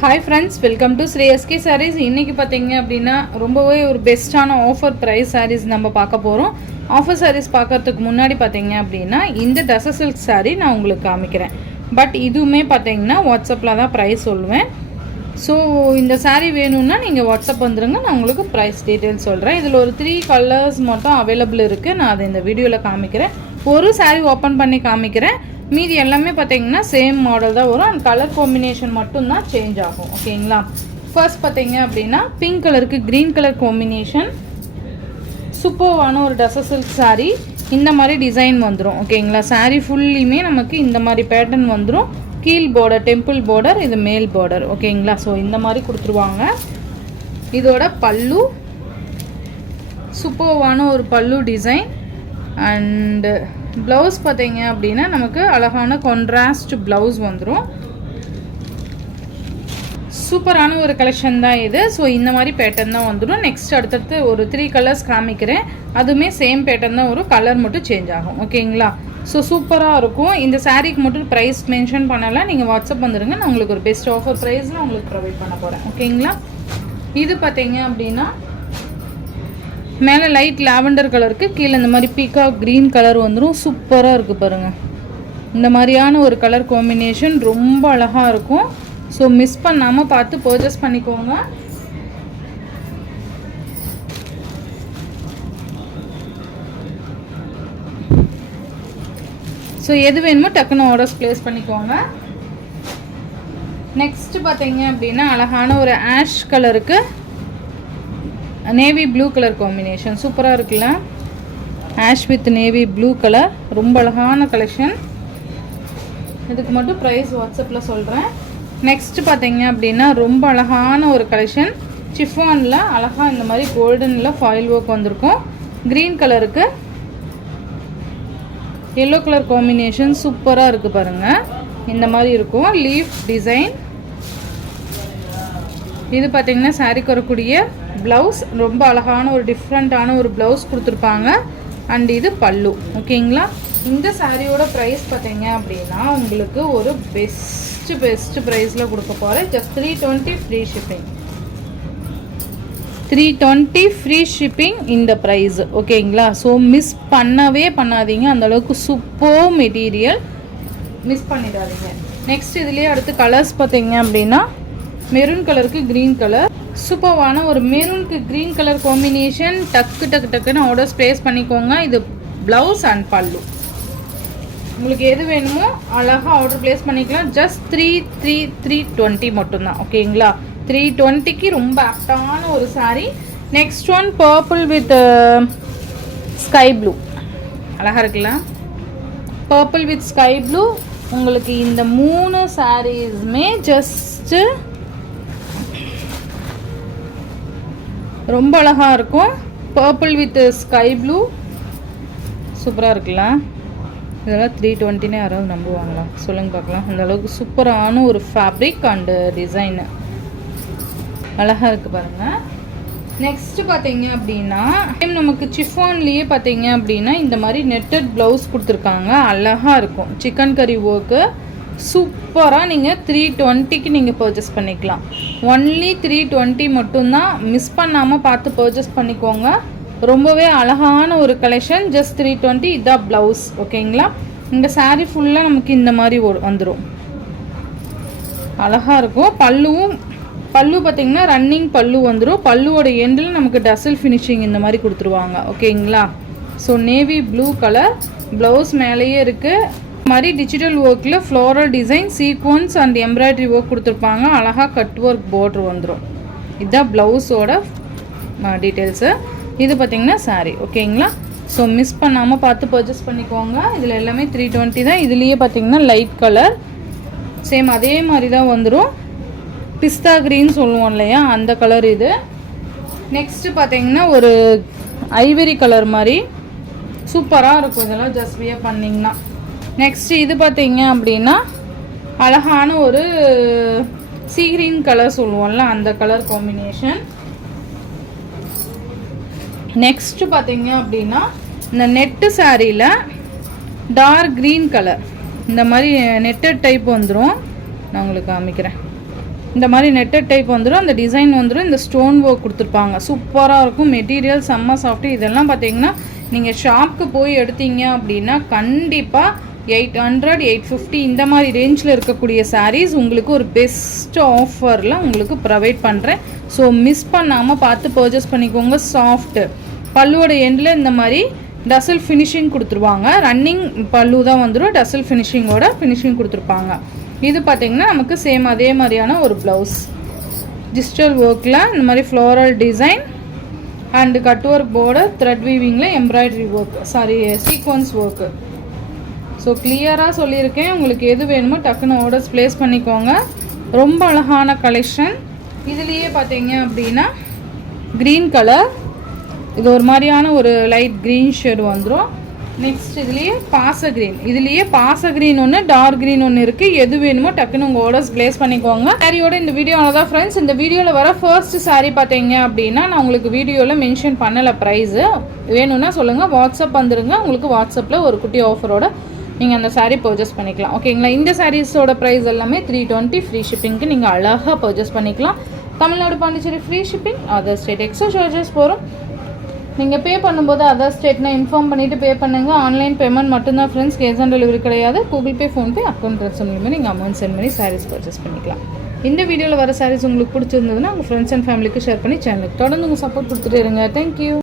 Hi friends, welcome to Sri SK Sarees. இன்றைக்கி பார்த்தீங்க அப்படின்னா ரொம்பவே ஒரு பெஸ்ட்டான ஆஃபர் ப்ரைஸ் சாரீஸ் நம்ம பார்க்க போகிறோம். ஆஃபர் சாரீஸ் பார்க்கறதுக்கு முன்னாடி பார்த்தீங்க அப்படின்னா இந்த டச சில்க் சாரீ நான் உங்களுக்கு காமிக்கிறேன். பட் இதுவுமே பார்த்தீங்கன்னா வாட்ஸ்அப்பில் தான் ப்ரைஸ் சொல்லுவேன். ஸோ இந்த சாரீ வேணும்னா நீங்கள் வாட்ஸ்அப் வந்துடுங்க, நான் உங்களுக்கு ப்ரைஸ் டீட்டெயில்ஸ் சொல்கிறேன். இதில் ஒரு 3 கலர்ஸ் மட்டும் அவைலபிள் இருக்குது. நான் அதை இந்த வீடியோவில் காமிக்கிறேன். ஒரு சாரீ ஓப்பன் பண்ணி காமிக்கிறேன். மீதி எல்லாமே பார்த்தீங்கன்னா சேம் மாடல் தான் வரும். அண்ட் கலர் காம்பினேஷன் மட்டும்தான் சேஞ்ச் ஆகும். ஓகேங்களா? ஃபர்ஸ்ட் பார்த்தீங்க அப்படின்னா பிங்க் கலருக்கு க்ரீன் கலர் காம்பினேஷன், சூப்பர்வான ஒரு டச சில்க் சாரீ. இந்த மாதிரி டிசைன் வந்துடும். ஓகேங்களா? சாரீ ஃபுல்லியுமே நமக்கு இந்த மாதிரி பேட்டர்ன் வந்துடும். கீழ் பார்டர் டெம்பிள் பார்டர், இது மேல் பார்டர். ஓகேங்களா? ஸோ இந்த மாதிரி கொடுத்துருவாங்க. இதோட பல்லு சூப்பர்வான ஒரு பல்லு டிசைன். அண்டு ப்ளவுஸ் பார்த்தீங்க அப்படின்னா நமக்கு அழகான கான்ட்ராஸ்ட் ப்ளவுஸ் வந்துடும். சூப்பரான ஒரு கலெக்ஷன் தான் இது. ஸோ இந்த மாதிரி பேட்டர்ன் தான் வந்துடும். நெக்ஸ்ட் அடுத்தடுத்து ஒரு 3 கலர்ஸ் காமிக்கிறேன். அதுவுமே சேம் பேட்டர்ன் தான் வரும், கலர் மட்டும் சேஞ்ச் ஆகும். ஓகேங்களா? ஸோ சூப்பராக இருக்கும். இந்த சாரீக்கு மட்டும் ப்ரைஸ் மென்ஷன் பண்ணலாம். நீங்கள் வாட்ஸ்அப் வந்துடுங்க, நான் உங்களுக்கு ஒரு பெஸ்ட் ஆஃபர் ப்ரைஸில் உங்களுக்கு ப்ரொவைட் பண்ண போகிறேன். ஓகேங்களா? இது பார்த்தீங்க அப்படின்னா மேலே லைட் லாவெண்டர் கலருக்கு, கீழே இந்த மாதிரி பீகாக் க்ரீன் கலர் வந்துடும். சூப்பராக இருக்குது பாருங்கள். இந்த மாதிரியான ஒரு கலர் காம்பினேஷன் ரொம்ப அழகாக இருக்கும். ஸோ மிஸ் பண்ணாமல் பார்த்து பர்ச்சேஸ் பண்ணிக்கோங்க. ஸோ எது வேணுமோ டக்குன்னு ஆர்டர்ஸ் ப்ளேஸ் பண்ணிக்கோங்க. நெக்ஸ்ட்டு பார்த்தீங்க அப்படின்னா அழகான ஒரு ஆஷ் கலருக்கு நேவி ப்ளூ கலர் காம்பினேஷன் சூப்பராக இருக்குல்ல? Ash with navy blue colour ரொம்ப அழகான கலெக்ஷன். இதுக்கு மட்டும் ப்ரைஸ் வாட்ஸ்அப்பில் சொல்கிறேன். நெக்ஸ்ட்டு பார்த்தீங்க அப்படின்னா ரொம்ப அழகான ஒரு கலெக்ஷன். சிஃபானில் அழகாக இந்த மாதிரி கோல்டனில் ஃபாயில் ஒர்க் வந்திருக்கும். க்ரீன் கலருக்கு எல்லோ கலர் காம்பினேஷன் சூப்பராக இருக்குது பாருங்கள். இந்த மாதிரி இருக்கும் லீஃப் டிசைன். இது பார்த்திங்கன்னா சாரீக்கு வரக்கூடிய ப்ளவுஸ் ரொம்ப அழகான ஒரு டிஃப்ரெண்ட்டான ஒரு ப்ளவுஸ் கொடுத்துருப்பாங்க. அண்ட் இது பல்லு. ஓகேங்களா? இந்த சாரியோட ப்ரைஸ் பார்த்தீங்க அப்படின்னா உங்களுக்கு ஒரு பெஸ்ட்டு ப்ரைஸில் கொடுக்க போகிறேன். Just 320 free shipping. 320 free shipping இந்த ப்ரைஸ். ஓகேங்களா? ஸோ மிஸ் பண்ணவே பண்ணாதீங்க. அந்தளவுக்கு சூப்பர் மெட்டீரியல், மிஸ் பண்ணிடாதீங்க. நெக்ஸ்ட் இதுலேயே அடுத்து கலர்ஸ் பார்த்தீங்க அப்படின்னா மெரூன் கலருக்கு க்ரீன் கலர், சூப்பர்வான ஒரு மெரூனுக்கு க்ரீன் கலர் காம்பினேஷன். டக்குன்னு ஆர்டர்ஸ் ப்ளேஸ் பண்ணிக்கோங்க. இது ப்ளவுஸ் அண்ட் பல்லு. உங்களுக்கு எது வேணுமோ அழகாக ஆர்டர் ப்ளேஸ் பண்ணிக்கலாம். ஜஸ்ட் 320 மட்டும்தான். ஓகேங்களா? 320க்கு ரொம்ப ஆப்டான ஒரு sari. Next one purple with sky blue. அழகாக இருக்குல்ல? Purple with sky blue. உங்களுக்கு இந்த 3 சாரீஸுமே ஜஸ்ட்டு ரொம்ப அழகாக இருக்கும். பர்பிள் வித் ஸ்கை ப்ளூ சூப்பராக இருக்குல்ல? இதெல்லாம் 320னே யாராவது நம்புவாங்களா சொல்லுங்க பார்க்கலாம். அந்த அளவுக்கு சூப்பரான ஒரு ஃபேப்ரிக் அண்டு டிசைனு அழகாக இருக்குது பாருங்கள். நெக்ஸ்ட்டு பார்த்தீங்க அப்படின்னா நமக்கு சிஃபான்லேயே பார்த்தீங்க அப்படின்னா இந்த மாதிரி நெட்டட் ப்ளவுஸ் கொடுத்துருக்காங்க. அழகாக இருக்கும். சிக்கன் கறி ஒர்க்கு சூப்பராக. நீங்கள் 320க்கு நீங்கள் பர்ச்சேஸ் பண்ணிக்கலாம். ஒன்லி 320 மட்டும்தான். மிஸ் பண்ணாமல் பார்த்து பர்ச்சேஸ் பண்ணிக்கோங்க. ரொம்பவே அழகான ஒரு கலெக்ஷன். ஜஸ்ட் 320. இதான் ப்ளவுஸ். ஓகேங்களா? இந்த சாரீ ஃபுல்லாக நமக்கு இந்த மாதிரி வந்துடும். அழகாக இருக்கும். பல்லு பார்த்திங்கன்னா ரன்னிங் பல்லு வந்துடும். பல்லுவோட எண்டில் நமக்கு டசல் ஃபினிஷிங் இந்த மாதிரி கொடுத்துருவாங்க. ஓகேங்களா? So navy blue colour blouse மேலேயே இருக்குது. மாதிரி டிஜிட்டல் ஒர்க்கில் floral design, sequence and embroidery work கொடுத்துருப்பாங்க. அழகாக கட் ஒர்க் பார்டர் வந்துடும். இதுதான் ப்ளவுஸோட டீட்டெயில்ஸு. இது பார்த்திங்கன்னா சாரீ. ஓகேங்களா? ஸோ மிஸ் பண்ணாமல் பார்த்து பர்ச்சேஸ் பண்ணிக்கோங்க. இதில் எல்லாமே 320 தான். இதுலேயே பார்த்திங்கன்னா லைட் கலர் சேம் அதே மாதிரி தான் வந்துடும். பிஸ்தா க்ரீன் சொல்லுவோம் இல்லையா, அந்த கலர் இது. நெக்ஸ்ட்டு பார்த்திங்கன்னா ஒரு ஐவரி கலர் மாதிரி சூப்பராக இருக்கும். இதெல்லாம் ஜஸ்ட் வியர் பண்ணிங்கன்னா. நெக்ஸ்ட்டு இது பார்த்தீங்க அப்படின்னா அழகான ஒரு சீ கிரீன் கலர் சொல்லுவோம்ல, அந்த கலர் காம்பினேஷன். நெக்ஸ்ட்டு பார்த்தீங்க அப்படின்னா இந்த நெட்டு சாரியில் டார்க் க்ரீன் கலர் இந்த மாதிரி நெட்டட் டைப் வந்துடும். நான் உங்களுக்கு காமிக்கிறேன். இந்த மாதிரி நெட்டட் டைப் வந்துடும். அந்த டிசைன் வந்துடும். இந்த ஸ்டோன் ஒர்க் கொடுத்துருப்பாங்க. சூப்பராக இருக்கும். மெட்டீரியல் செம்ம சாஃப்ட்டு. இதெல்லாம் பார்த்தீங்கன்னா நீங்கள் ஷாப்புக்கு போய் எடுத்தீங்க அப்படின்னா கண்டிப்பாக 800 850 இந்த மாதிரி ரேஞ்சில் இருக்கக்கூடிய சாரீஸ் உங்களுக்கு ஒரு பெஸ்ட் ஆஃபரில் உங்களுக்கு ப்ரொவைட் பண்ணுறேன். ஸோ மிஸ் பண்ணாமல் பார்த்து பர்ச்சேஸ் பண்ணிக்கோங்க. சாஃப்ட்டு பல்லுவோட எண்டில் இந்த மாதிரி டசல் ஃபினிஷிங் கொடுத்துருவாங்க. ரன்னிங் பல்லு தான் வந்துடும். டசல் ஃபினிஷிங் கொடுத்துருப்பாங்க. இது பார்த்திங்கன்னா நமக்கு சேம் அதே மாதிரியான ஒரு ப்ளவுஸ் டிஜிட்டல் ஒர்க்கில் இந்த மாதிரி floral design and cut work border thread வீவிங்கில் embroidery work sequins work. So கிளியராக சொல்லியிருக்கேன். உங்களுக்கு எது வேணுமோ டக்குன்னு ஆர்டர்ஸ் ப்ளேஸ் பண்ணிக்கோங்க. ரொம்ப அழகான கலெக்ஷன். இதுலேயே பார்த்தீங்க அப்படின்னா க்ரீன் கலர், இது ஒரு மாதிரியான ஒரு லைட் க்ரீன் ஷேடு வந்துடும். நெக்ஸ்ட் இதுலேயே பாச க்ரீன் ஒன்று, டார்க் க்ரீன் ஒன்று இருக்குது. எது வேணுமோ டக்குன்னு உங்கள் ஆர்டர்ஸ் ப்ளேஸ் பண்ணிக்கோங்க. சாரியோட இந்த வீடியோ தான் ஃப்ரெண்ட்ஸ். இந்த வீடியோவில் வர ஃபர்ஸ்ட் சாரீ பார்த்தீங்க அப்படின்னா நான் உங்களுக்கு வீடியோவில் மென்ஷன் பண்ணலை ப்ரைஸு. வேணும்னா சொல்லுங்கள், வாட்ஸ்அப் வந்துடுங்க. உங்களுக்கு வாட்ஸ்அப்பில் ஒரு குட்டி ஆஃபரோட நீங்கள் அந்த சாரீ பர்ச்சேஸ் பண்ணிக்கலாம். ஓகேங்களா? இந்த சாரீஸோட ப்ரைஸ் எல்லாமே 320 ஃப்ரீ ஷிப்பிங்க்கு நீங்கள் அழகாக பர்ச்சேஸ் பண்ணிக்கலாம். Tamil Nadu, Pondicherry free shipping. Other state extra charges போகிறோம். நீங்கள் பே பண்ணும்போது அதர் ஸ்டேட்னா இன்ஃபார்ம் பண்ணிவிட்டு பே பண்ணுங்கள். ஆன்லைன் பேமெண்ட் மட்டும்தான் ஃப்ரெண்ட்ஸ். கேஷ் ஆன் டெலிவரி கிடையாது. Google Pay, PhonePe, account transfer மூலமாக நீங்கள் அமௌண்ட் சென்ட் பண்ணி சாரீஸ் பர்ச்சேஸ் பண்ணிக்கலாம். இந்த வீடியோவில் வர சாரீஸ் உங்களுக்கு பிடிச்சிருந்ததுன்னா உங்கள் ஃப்ரெண்ட்ஸ் அண்ட் ஃபேமிலிக்கு ஷேர் பண்ணி சேனலுக்கு தொடர்ந்து உங்கள் சப்போர்ட் கொடுத்துட்டு இருங்க. தேங்க்யூ.